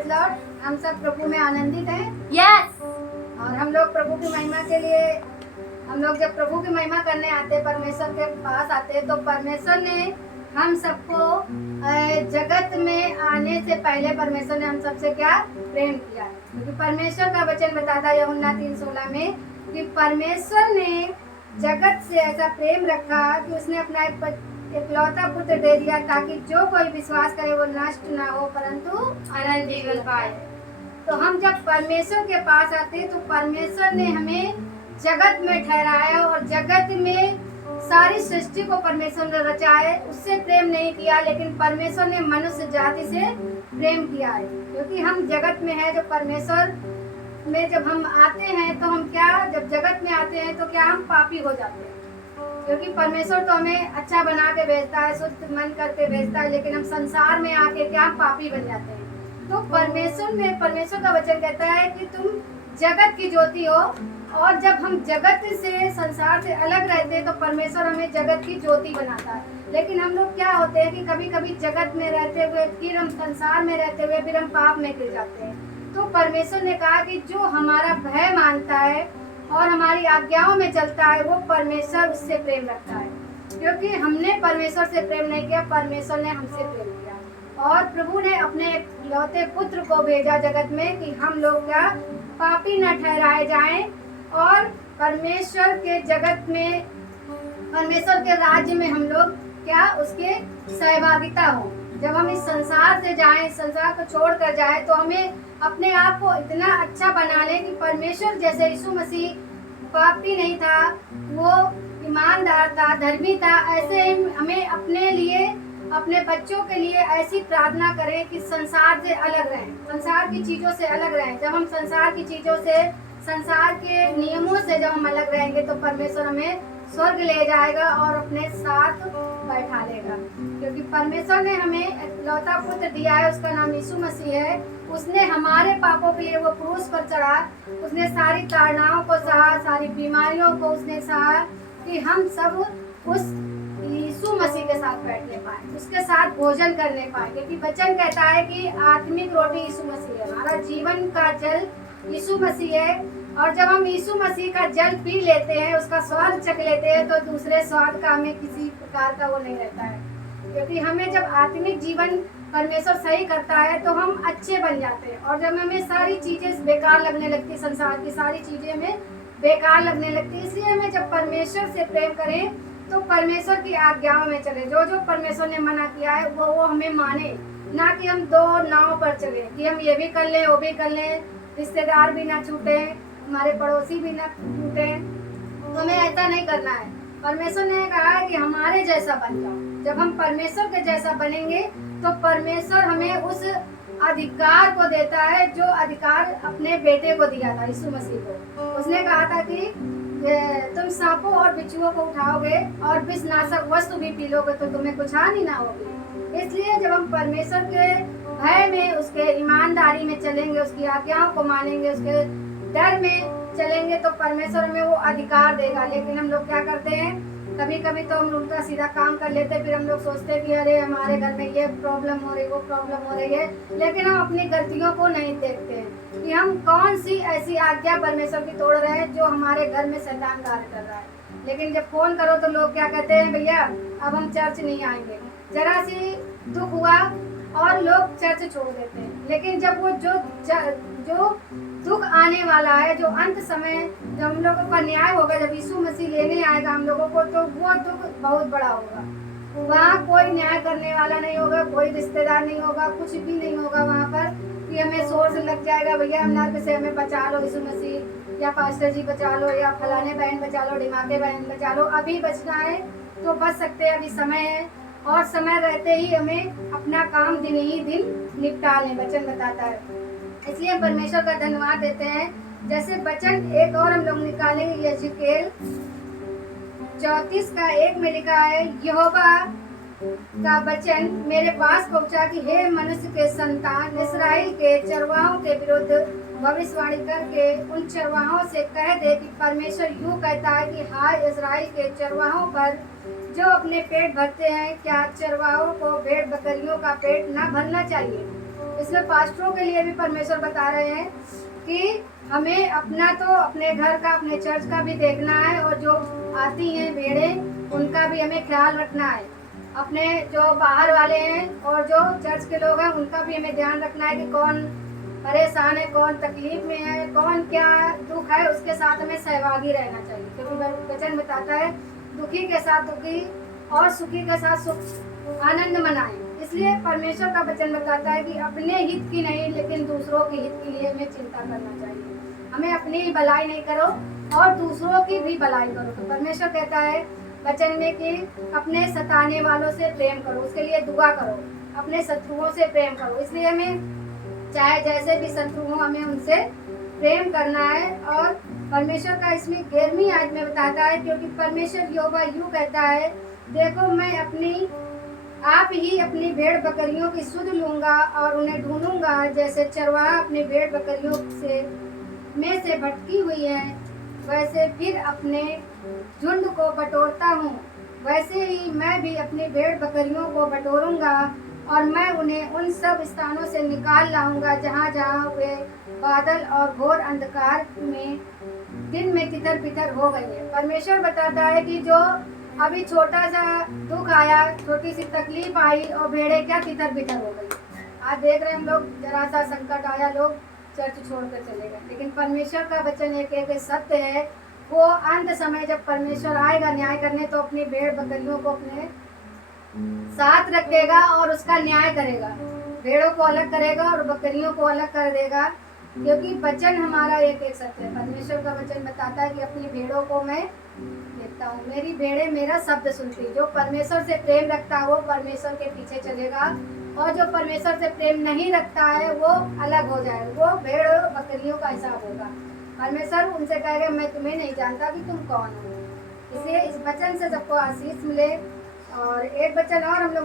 Praise Lord. हम सब प्रभु में आनंदित हैं। यस। और हम लोग प्रभु की महिमा के लिए, हम लोग जब प्रभु की महिमा करने आते हैं, परमेश्वर के पास आते हैं, तो परमेश्वर ने हम सबको जगत में आने से पहले परमेश्वर ने हम सबसे क्या प्रेम किया, क्योंकि परमेश्वर का वचन बताता है यूहन्ना 3:16 में कि परमेश्वर ने जगत से ऐसा प्रेम रखा कि उसने अपना इकलौता पुत्र दे दिया, ताकि जो कोई विश्वास करे वो नष्ट ना हो परंतु अनंत जीवन पाए। तो हम जब परमेश्वर के पास आते तो परमेश्वर ने हमें जगत में ठहराया, और जगत में सारी सृष्टि को परमेश्वर ने रचा है। उससे प्रेम नहीं किया, लेकिन परमेश्वर ने मनुष्य जाति से प्रेम किया है, क्योंकि हम जगत में है। जो परमेश्वर में जब हम आते हैं तो हम क्या, जब जगत में आते हैं तो क्या हम पापी हो जाते हैं, क्योंकि परमेश्वर तो हमें अच्छा बना के भेजता है, शुद्ध मन करके भेजता है, लेकिन हम संसार में आके क्या पापी बन जाते हैं। तो परमेश्वर का वचन कहता है कि तुम जगत की ज्योति हो, और जब हम जगत से, संसार से अलग रहते हैं तो परमेश्वर हमें जगत की ज्योति बनाता है। लेकिन हम लोग क्या होते हैं कि कभी कभी जगत में रहते हुए, फिर हम संसार में रहते हुए, फिर हम पाप में गिर जाते हैं। तो परमेश्वर ने कहा कि जो हमारा भय मानता है और हमारी आज्ञाओं में चलता है, वो परमेश्वर उससे प्रेम रखता है, क्योंकि हमने परमेश्वर से प्रेम नहीं किया, परमेश्वर ने हमसे प्रेम किया। और प्रभु ने अपने इकलौते पुत्र को भेजा जगत में कि हम लोग क्या पापी न ठहराए जाएं, और परमेश्वर के जगत में, परमेश्वर के राज्य में हम लोग क्या उसके सहभागिता हो। जब हम इस संसार से जाएं, संसार को छोड़ कर जाएं, तो हमें अपने आप को इतना अच्छा बना लें कि परमेश्वर जैसे यीशु मसीह पापी नहीं था, वो ईमानदार था, धर्मी था, ऐसे हमें अपने लिए, अपने बच्चों के लिए ऐसी प्रार्थना करें कि संसार से अलग रहें, संसार की चीज़ों से अलग रहें। जब हम संसार की चीज़ों से, संसार के नियमों से जब हम अलग रहेंगे तो परमेश्वर हमें स्वर्ग ले जाएगा और अपने साथ बैठा लेगा, क्योंकि परमेश्वर ने हमें इकलौता पुत्र दिया है, उसका नाम यीशु मसीह है। उसने हमारे पापों के लिए वो क्रूस पर चढ़ा, उसने सारी ताड़नाओं को सहा, सारी बीमारियों को उसने सहा, कि हम सब उस यीशु मसीह के साथ बैठने पाए, उसके साथ भोजन करने पाए, क्योंकि वचन कहता है कि आत्मिक रोटी यीशु मसीह है, हमारा जीवन का जल यीशु मसीह है। और जब हम यीशु मसीह का जल पी लेते हैं, उसका स्वाद चख लेते हैं, तो दूसरे स्वाद का हमें किसी प्रकार का वो नहीं रहता है, क्योंकि हमें जब आत्मिक जीवन परमेश्वर सही करता है तो हम अच्छे बन जाते हैं। और जब हमें सारी चीज़ें बेकार लगने लगती, संसार की सारी चीज़ें हमें बेकार लगने लगती, इसलिए हमें जब परमेश्वर से प्रेम करें तो परमेश्वर की आज्ञाओं में चले। जो जो परमेश्वर ने मना किया है वो हमें माने, ना कि हम दो नाव पर चले कि हम ये भी कर लें वो भी कर लें, रिश्तेदार भी ना छूटे, हमारे पड़ोसी भी ना छूटे। तो हमें ऐसा नहीं करना है। परमेश्वर ने कहा है कि हमारे जैसा बन जाओ। जब हम परमेश्वर के जैसा बनेंगे तो परमेश्वर हमें उस अधिकार को देता है जो अधिकार अपने बेटे को दिया था, यीशु मसीह को। उसने कहा था कि तुम सांपों और बिच्छुओं को उठाओगे और विषनाशक वस्तु भी पी लोगे तो तुम्हें कुछ हानि ना होगी। इसलिए जब हम परमेश्वर के भय में, उसके ईमानदारी में चलेंगे, उसकी आज्ञाओं को मानेंगे, उसके डर में चलेंगे, तो परमेश्वर हमें वो अधिकार देगा। लेकिन हम लोग क्या करते हैं, कभी कभी तो हम उल्टा सीधा काम कर लेते हैं, फिर हम लोग सोचते हैं कि अरे हमारे घर में ये प्रॉब्लम हो रही, वो प्रॉब्लम हो रही है, लेकिन हम अपनी गलतियों को नहीं देखते हैं कि हम कौन सी ऐसी आज्ञा परमेश्वर की तोड़ रहे हैं जो हमारे घर में शैतान कार्य कर रहा है। लेकिन जब फोन करो तो लोग क्या कहते हैं, भैया अब हम चर्च नहीं आएंगे, जरा सी दुख हुआ और लोग चर्च छोड़ देते हैं। लेकिन जब वो जो दुख आने वाला है, जो अंत समय जब हम लोगों का न्याय होगा, जब यीशु मसीह लेने आएगा हम लोगों को, तो वो दुख बहुत बड़ा होगा। वहाँ कोई न्याय करने वाला नहीं होगा, कोई रिश्तेदार नहीं होगा, कुछ भी नहीं होगा वहाँ पर कि हमें शोर से लग जाएगा, भैया हम नर्क से हमें बचा लो यीशु मसीह, या पास्टर जी बचा लो, या फलाने बहन बचा लो, डिमाके बहन बचा लो। अभी बचना है तो बच सकते हैं, अभी समय है, और समय रहते ही हमें अपना काम दिन ही दिन निपटा लें, वचन बताता है। इसलिए हम परमेश्वर का धन्यवाद देते हैं। जैसे वचन एक और हम लोग निकालेंगे, यहेजकेल 34:1 में लिखा है, यहोवा का वचन मेरे पास पहुंचा कि हे मनुष्य के संतान, इस्राएल के चरवाहों के विरुद्ध भविष्यवाणी करके उन चरवाहों से कह दे कि परमेश्वर यूं कहता है कि हाय इस्राएल के चरवाहों पर जो अपने पेट भरते हैं, क्या चरवाहों को भेड़ बकरियों का पेट न भरना चाहिए? इसमें पास्टरों के लिए भी परमेश्वर बता रहे हैं कि हमें अपना तो अपने घर का, अपने चर्च का भी देखना है, और जो आती हैं भेड़ें उनका भी हमें ख्याल रखना है। अपने जो बाहर वाले हैं और जो चर्च के लोग हैं उनका भी हमें ध्यान रखना है कि कौन परेशान है, कौन तकलीफ में है, कौन क्या दुख है, उसके साथ हमें सहभागी रहना चाहिए। क्योंकि वचन बताता है दुखी के साथ दुखी और सुखी के साथ सुख आनंद मनाएं। इसलिए परमेश्वर का वचन बताता है कि अपने हित की नहीं लेकिन दूसरों के हित के लिए हमें चिंता करना चाहिए। हमें अपनी ही भलाई नहीं करो और दूसरों की भी भलाई करो। तो परमेश्वर कहता है वचन में कि अपने सताने वालों से प्रेम करो, उसके लिए दुआ करो, अपने शत्रुओं से प्रेम करो। इसलिए हमें चाहे जैसे भी शत्रु हो हमें उनसे प्रेम करना है। और परमेश्वर का इसमें 11वीं आयत में बताता है, क्योंकि परमेश्वर यहोवा यूं कहता है, देखो मैं आप ही अपनी भेड़ बकरियों की सुध लूंगा और उन्हें ढूंढूंगा, जैसे चरवाहा अपनी भेड़ बकरियों में से भटकी हुई है, वैसे फिर अपने झुंड को बटोरता हूँ, वैसे ही मैं भी अपनी भेड़ बकरियों को बटोरूंगा और मैं उन्हें उन सब स्थानों से निकाल लाऊंगा जहाँ जहाँ वे बादल और घोर अंधकार में दिन में तितर बितर हो गई है। परमेश्वर बताता है कि जो अभी छोटा सा दुख आया, छोटी सी तकलीफ आई और भेड़े क्या तितर बितर हो गई। आज देख रहे हैं हम लोग, जरा सा संकट आया लोग चर्च छोड़कर चले गए। लेकिन परमेश्वर का वचन एक सत्य है, वो अंत समय जब परमेश्वर आएगा न्याय करने तो अपनी भेड़ बकरियों को अपने साथ रखेगा और उसका न्याय करेगा। भेड़ों को अलग करेगा और बकरियों को अलग कर देगा, क्योंकि वचन हमारा एक सत्य है। परमेश्वर का वचन बताता है कि अपनी भेड़ों को मैं देखता हूँ, मेरी भेड़ें मेरा शब्द सुनती। जो परमेश्वर से प्रेम रखता है वो परमेश्वर के पीछे चलेगा, और जो परमेश्वर से प्रेम नहीं रखता है वो अलग हो जाएगा। वो भेड़ और बकरियों का हिसाब होगा। परमेश्वर उनसे कहेगा मैं तुम्हें नहीं जानता कि तुम कौन हो। इसलिए इस वचन से सबको आशीष मिले। और एक वचन और हम लोग